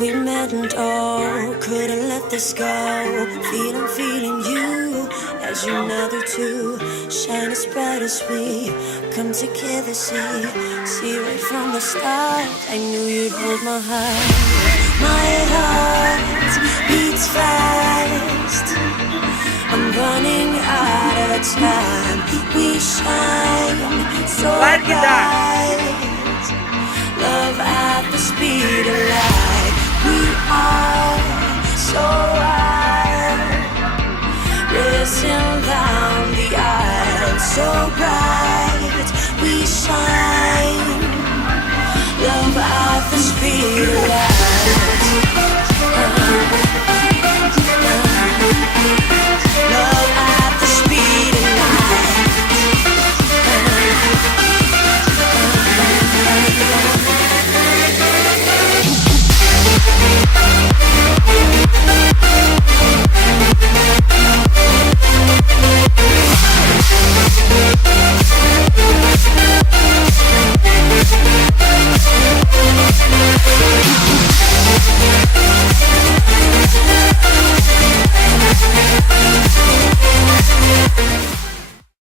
we met and oh, couldn't let this go. Feeling you, as you now do too. Shine as bright as we come together, see right from the start. I knew you'd hold my heart. My heart beats fast. I'm running out of time. We shine so bright. Love at the speed of light. We are so